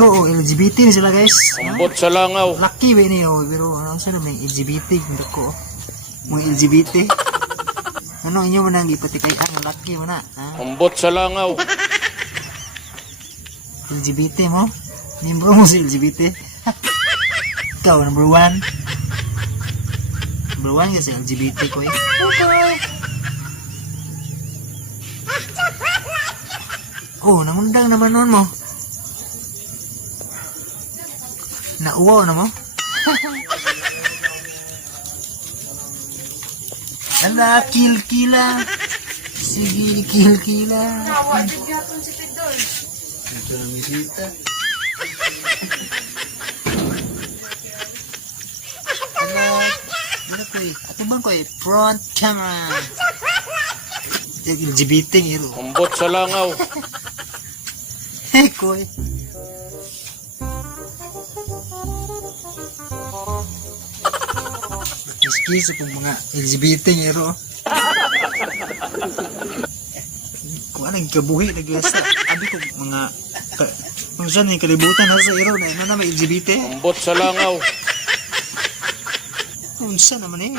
Pero LGBT ni sila guys. Ambot sa langaw. Lucky ba niyo? Pero ano sila may LGBT hindi ko. Mga LGBT. Ano inyo man ang ipatikay ang lucky mo na? Ha? Ambot sa langaw. LGBT mo? Membro mo si LGBT? Ikaw, number 1. Number 1 kasi LGBT ko eh. Okay. Oh, nangundang naman nun mo. Nauwaw na mo? Ala, kill-kila. Sige, kill-kila. Nawa, bigyan si Pedol. Ito ang bisita. Ala, wala ko eh. Ato bang ko eh? Front camera. LGBT ngiro. Ambot sa langaw. Hey, koy. Excuse sa pong mga LGBT ngiro. Kung anong kabuhi naglasa. Abi ko mga kung saan yung kalibutan nasa iro na ano na may LGBT. Ambot sa langaw. Kung saan naman eh.